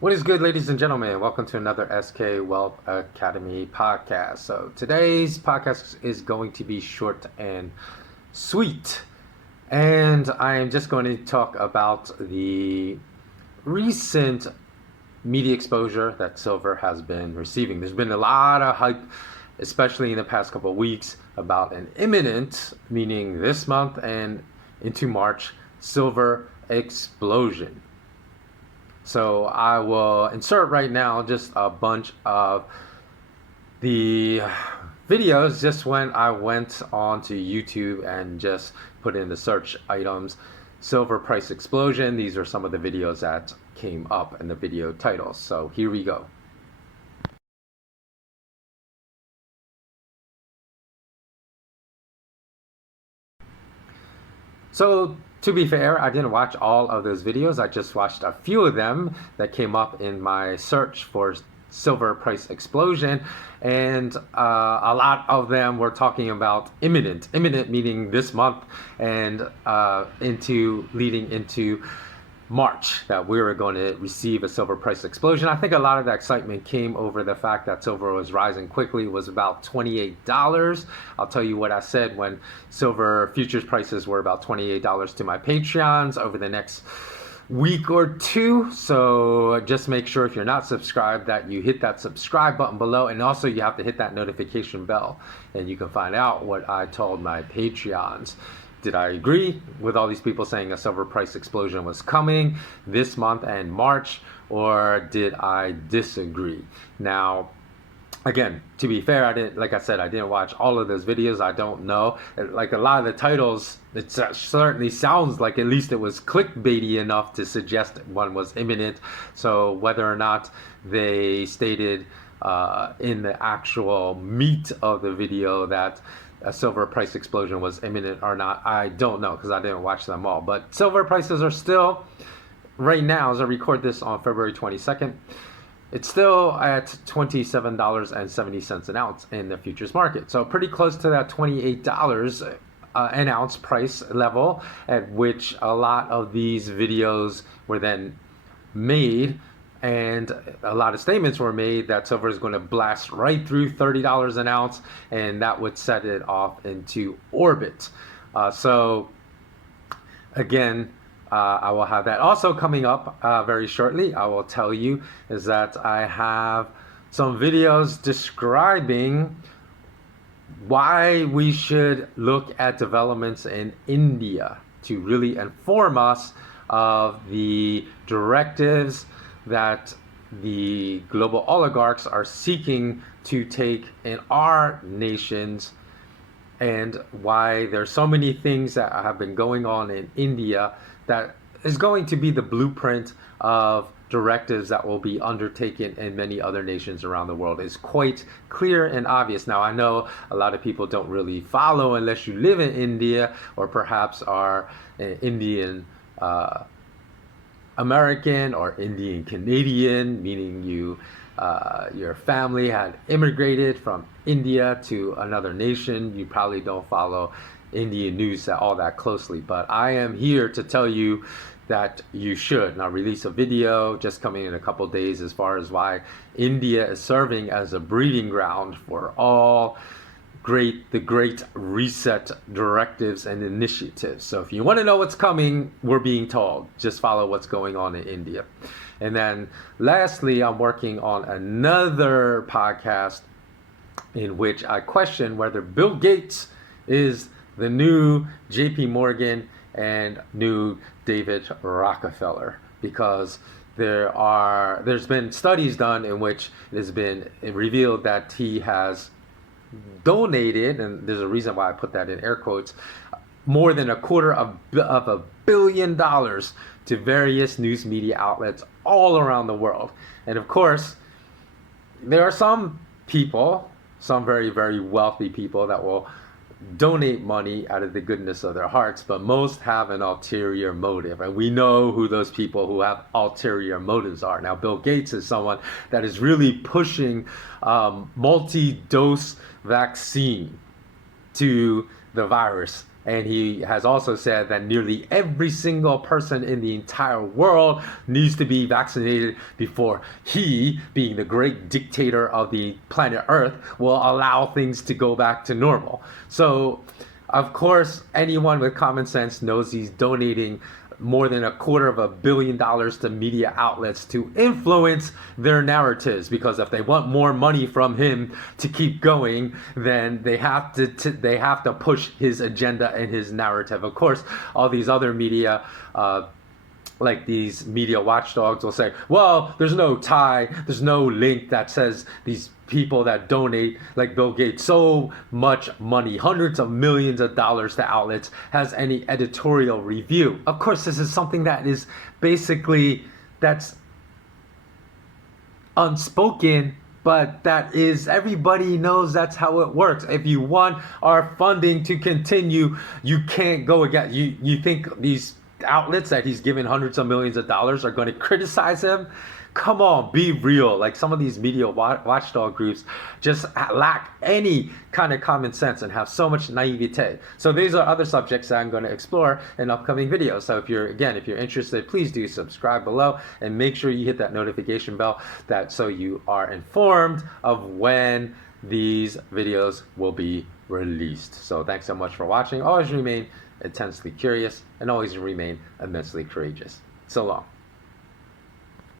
What is good, ladies and gentlemen? Welcome to another SK Wealth Academy podcast. So today's podcast is going to be short and sweet. And I am just going to talk about the recent media exposure that silver has been receiving. There's been a lot of hype, especially in the past couple of weeks, about an imminent, meaning this month and into March, silver explosion. So I will insert right now just a bunch of the videos just when I went onto YouTube and just put in the search items silver price explosion. These are some of the videos that came up in the video titles. So here we go. So to be fair, I didn't watch all of those videos. I just watched a few of them that came up in my search for silver price explosion, and a lot of them were talking about imminent meaning this month and leading into March, that we were going to receive a silver price explosion. I think a lot of the excitement came over the fact that silver was rising quickly. It was about $28. I'll tell you what I said when silver futures prices were about $28 to my Patreons over the next week or two. So just make sure, if you're not subscribed, that you hit that subscribe button below, and also you have to hit that notification bell, and you can find out what I told my Patreons. Did I agree with all these people saying a silver price explosion was coming this month and March, or did I disagree? Now, again, to be fair, I didn't watch all of those videos. I don't know. Like a lot of the titles, it certainly sounds like at least it was clickbaity enough to suggest one was imminent. So whether or not they stated in the actual meat of the video that a silver price explosion was imminent or not, I don't know, because I didn't watch them all. But silver prices are still, right now, as I record this on February 22nd, it's still at $27.70 an ounce in the futures market. So pretty close to that $28 an ounce price level at which a lot of these videos were then made. And a lot of statements were made that silver is going to blast right through $30 an ounce, and that would set it off into orbit. So again, I will have that also coming up very shortly. I will tell you is that I have some videos describing why we should look at developments in India to really inform us of the directives that the global oligarchs are seeking to take in our nations, and why there's so many things that have been going on in India that is going to be the blueprint of directives that will be undertaken in many other nations around the world. Is quite clear and obvious. Now, I know a lot of people don't really follow unless you live in India, or perhaps are Indian American or Indian Canadian, meaning your family had immigrated from India to another nation. You probably don't follow Indian news all that closely, but I am here to tell you that you should. And I'll release a video just coming in a couple days as far as why India is serving as a breeding ground for all the great reset directives and initiatives. So if you want to know what's coming, we're being told. Just follow what's going on in India. And then lastly, I'm working on another podcast in which I question whether Bill Gates is the new JP Morgan and new David Rockefeller, because there's been studies done in which it has been revealed that he has donated, and there's a reason why I put that in air quotes, more than $250 million to various news media outlets all around the world. And of course, there are some people, some very, very wealthy people, that will donate money out of the goodness of their hearts, but most have an ulterior motive, and we know who those people who have ulterior motives are. Now, Bill Gates is someone that is really pushing multi-dose vaccine to the virus, And he has also said that nearly every single person in the entire world needs to be vaccinated before he, being the great dictator of the planet Earth, will allow things to go back to normal. So, of course, anyone with common sense knows he's donating more than $250 million to media outlets to influence their narratives, because if they want more money from him to keep going, then they have to push his agenda and his narrative. Of course, all these other media like these media watchdogs will say, well, there's no tie, there's no link that says these people that donate, like Bill Gates, so much money, hundreds of millions of dollars to outlets, has any editorial review. Of course, this is something that is basically, that's unspoken, but that is, everybody knows that's how it works. If you want our funding to continue, you can't go against, you think these outlets that he's given hundreds of millions of dollars are going to criticize him? Come on, be real. Like, some of these media watchdog groups just lack any kind of common sense and have so much naivete. So these are other subjects that I'm going to explore in upcoming videos. So if you're interested, please do subscribe below and make sure you hit that notification bell, so you are informed of when these videos will be released. So thanks so much for watching. Always remain intensely curious and always remain immensely courageous. So long.